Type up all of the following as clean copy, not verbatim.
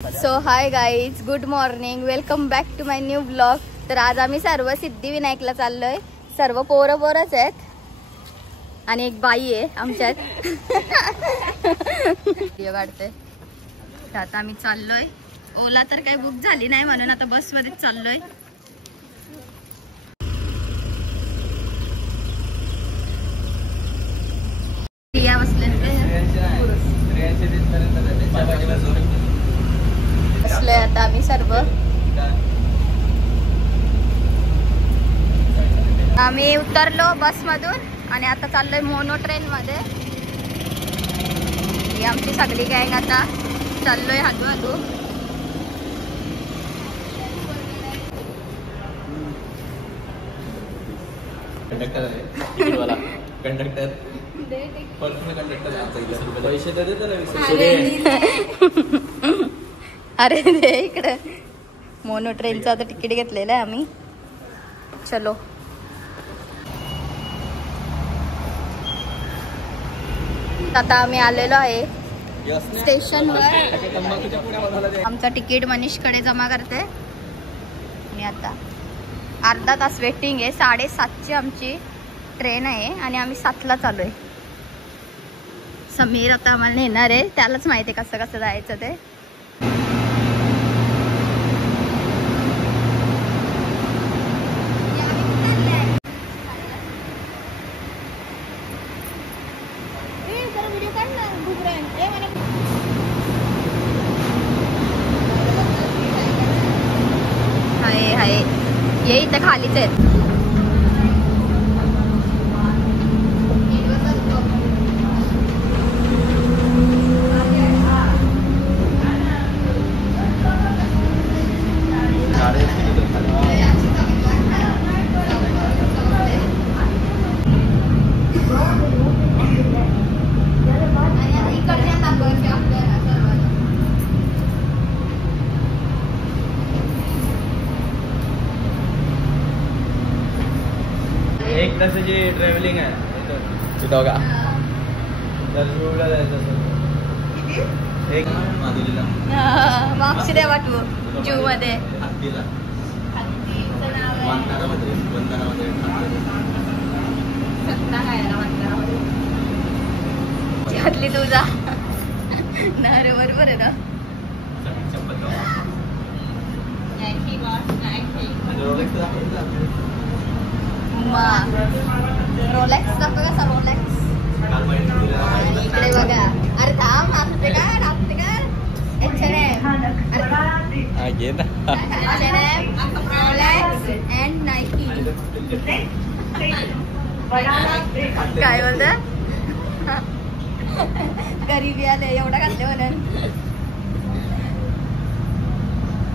So hi guys, good morning, welcome back to my new blog. तर आज आम्ही सर्व सिद्धिविनायकला चाललोय. सर्व पोरंच आहेत आणि एक बाई आहे आमच्यात. काढते. आता आम्ही चाललोय. ओला तर काही बुक झाली नाही म्हणून आता बस मध्येच चाललोय. बसलोय आता आम्ही सर्व. आम्ही उतरलो बस मधून आणि आता चाललोय मोनो ट्रेन मध्ये. ही आमची सगळी गँग आता चाललोय हळूहळू. कंडक्टर आहे, तिकीटवाला कंडक्टर. पैसे अरे दे इकडे. मोनो ट्रेनचं आता तिकीट घेतलेलं आहे आम्ही. चलो. आता आम्ही आलेलो आहे स्टेशनवर. आमचं तिकीट मनीषकडे जमा करते आणि आता अर्धा तास वेटिंग आहे. 7:30ची आमची ट्रेन आहे आणि आम्ही 7ला चालू आहे. समीर आता आम्हाला नेणार आहे. त्यालाच माहिती आहे कसं कसं जायचं ते. हाय हाय, ये इथं खालीच आहेत. एक तासाची ट्रॅव्हलिंग आहे इथं का. तर जायचं एक माधुरीला मागची द्या वाटू जू मध्ये. घातली तुझा ना रे, बरोबर आहे ना. रोलेक्स दाखव कसा. रोलेक्स इकडे बघा. अरे थांब, नाचते का नाचते का. Rolex and Nike. काय बोलत. गरीबी आले एवढा घातले म्हणून.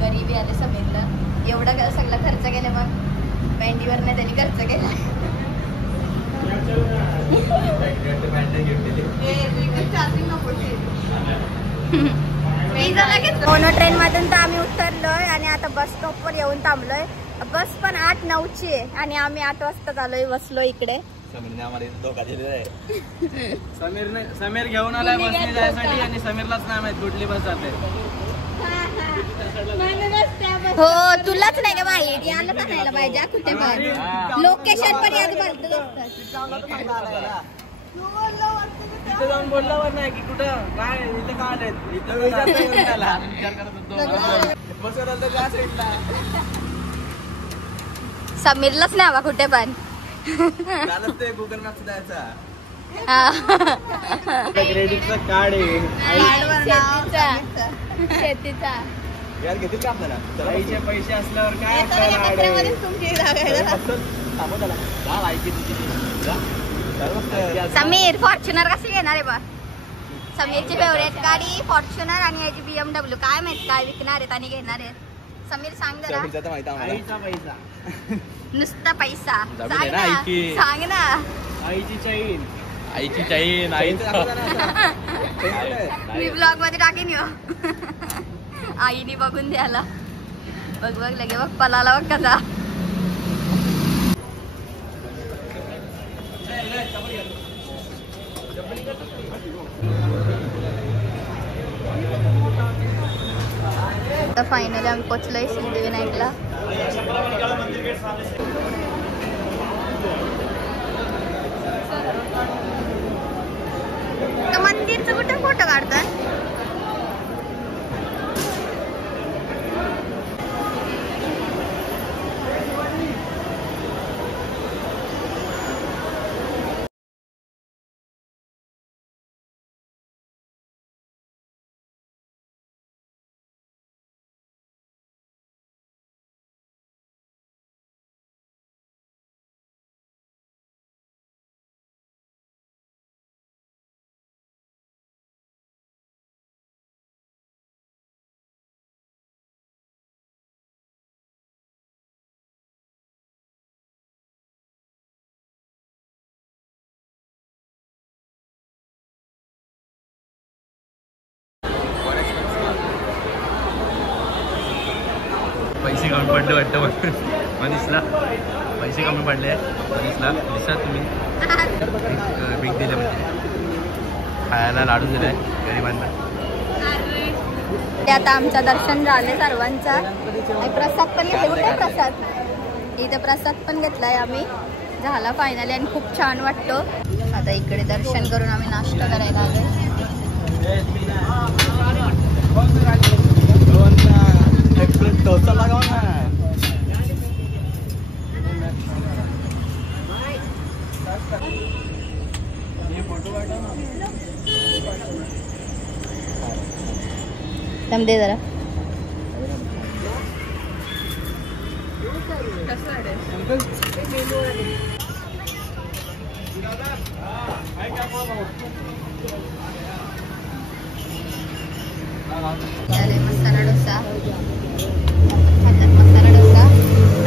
गरीबी आले समीरला. एवढा सगळा खर्च केला मग मेंढीवर नाही त्यांनी खर्च केला. मोनो ट्रेन मधून तर आम्ही उतरलोय आणि आता बस स्टॉप वर येऊन थांबलोय. बस पण 8:09ची आहे आणि आम्ही 8 वाजता चालोय. बसलो इकडे. समीरने आम्हाला धोका दिलेला आहे. समीर घेऊन आलाय बसने जायसाठी आणि समीरलाच नाही माहित कुठली बस जाते. हो, तुलाच नाही का माहिती. याला तर नाही पाहिजे कुठे पण. लोकेशन पण याद तिथे जाऊन बोलल्यावर नाही की कुठं काय इथं का आलेत. समीरलाच नाही हवा कुठे पण. ते गुगल मॅप जायचा. क्रेडिटचं कार्ड आहे शेतीचा. यार घेतील का आपल्याला. आईचे पैसे असल्यावर काय समीर फॉर्च्युनर कशी घेणार आहे बा. समीरची फेवरेट गाडी फॉर्च्युनर आणि याची BMW. काय माहित काय विकणार आहेत आणि घेणार आहेत. समीर सांग जरा. पैसा नुसता पैसा सांग ना. आईची चैन. आईची चैन. मी ब्लॉग मध्ये टाकेन यो. आईने बघून द्यायला. बघ बघ लगे बघ पलाला बघ कसा. आता फायनली आम्ही पोचलोय सिद्धिविनायकला. तर मंदिरचं कुठे फोटो काढतात? पैसे कमी पडले वाटतं मनीषला. पैसे कमी पडले मनीषला. दिसा तुम्ही बिग दिले म्हणजे खायला लाडू दिलाय गरिबांना. ते आता आमचं दर्शन झाले सर्वांचा. प्रसाद पण घेतले. कुठे प्रसाद? इथे प्रसाद पण घेतलाय आम्ही. झाला फायनली आणि खूप छान वाटतो. आता इकडे दर्शन करून आम्ही नाश्ता करायला आलोय. डोसा लगाव ना. दम दे जरा. मसाला डोसा खातात. मसाला डोसा.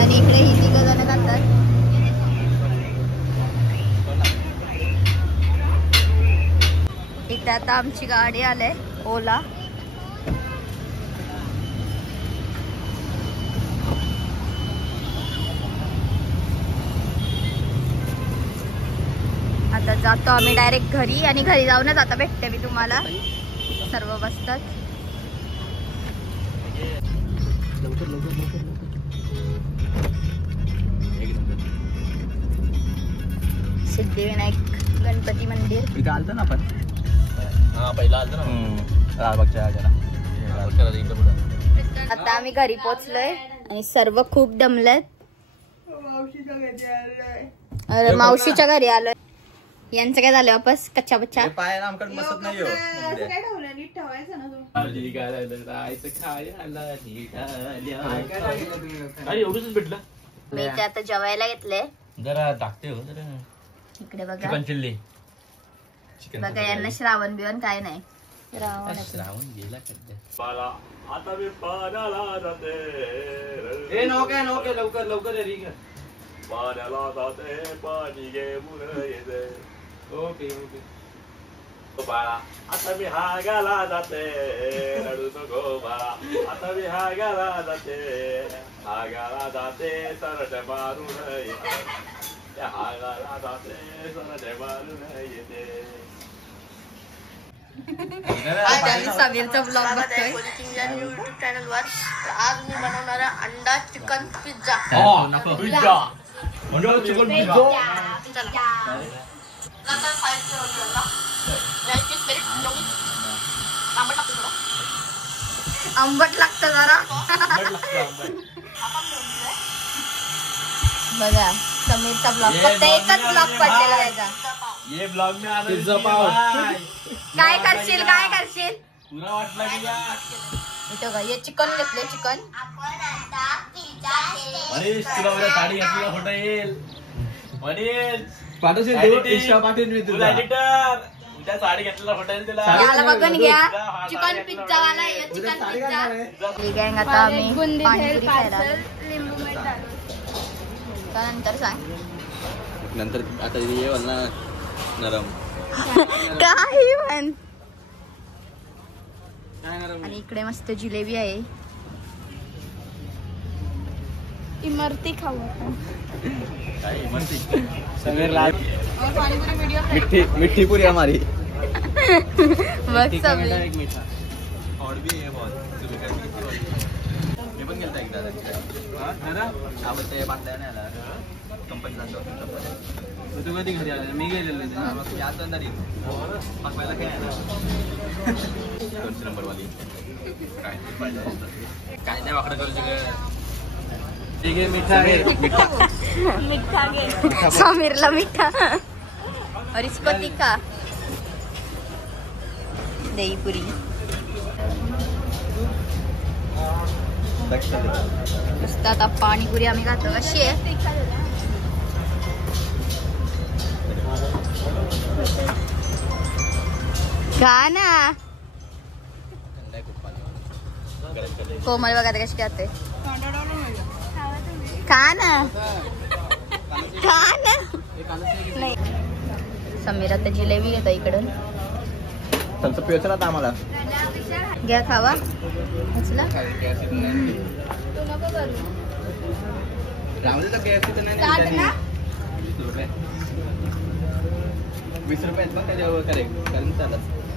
आणि इकडे ही तिघं जण खातात. इथे आता आमची गाडी आले ओला. आता जातो आम्ही डायरेक्ट घरी आणि घरी जाऊनच आता भेटते मी तुम्हाला. सर्व बसतात. सिद्धिविनायक गणपती मंदिर इथे आलतो ना आपण. हा पहिला आलतो ना लालबागच्या राजाला. आता आम्ही घरी पोहोचलोय आणि सर्व खूप दमलेत. अरे मावशीच्या घरी आलोय. यांचं काय झालं वापस कच्चा बच्चा? पायाला आमकडे बसत नाही. एवढंच भेटलं. मी ते आता जेवायला घेतले. जरा टाकते हो जरा. इकडे बघा. Chicken chilli. बघा यांना श्रावण बिवण काय नाही. श्रावण गेला सध्या. आता मी पाण्याला जाते. ए नोके नोके लवकर लवकर रे. पाण्याला जाते पाणी घेऊन येते. Okay okay. बाळा आता मी हागाला जाते. रडू नको बाळा. आता मी हागाला जाते. हागाला जाते सरट मारून येते. हागाला जाते सरट मारून येते. समीरचा ब्लॉग बघतोय युट्यूब चॅनल वर. आज मी बनवणार आहे अंडा chicken pizza. Pizza chicken pizza. आंबट लागतं जरा. बघा समीरचा ब्लॉग. फक्त एकच ब्लॉग पडलेला त्याचा. ये ब्लॉग में आ पिझ्झा पाव. काय करशील काय करशील? पुरा वाटला तुला. इथं का हे चिकन घेतले. चिकन मनीष तुला उद्या साडी घेतलेला फोटो येईल. मनीष पाठवशील मी तुला. एडिटर उद्या साडी घेतलेला फोटो येईल तुला. याला बघून घ्या. चिकन पिझ्झा वाला चिकन पिझ्झा. गँग आता आम्ही पाणीपुरी खायला. नंतर सांग. नंतर आता ये ना नरम. काही म्हण. आणि इकडे मस्त जिलेबी आहे. इमरती खाऊ समीर लाल. मिठी पूरी हमारी. बस समीर. और भी है बहुत. आवडते बांधल्या नाही आला कंपनी जातो तू कधी घरी आला मी गेलेलो याच तरी पहिला काय 200 नंबर वाली काय नाही वाकडं करू ठीक आहे मिठा घे समीरला मिठा रिस्पती का दहीपुरी मस्त आता पाणीपुरी आम्ही खातो कशी आहे खा ना कोमल बघा कशी खाते खा ना खा ना नाही समीर आता जिलेबी घेता इकडून तुमचं पिवचं ना आम्हाला घ्या खावा राहू तर KFC तर नाही 20 रुपये 20 रुपये आहेत बघ त्याच्यावर करेक्ट कारण चालत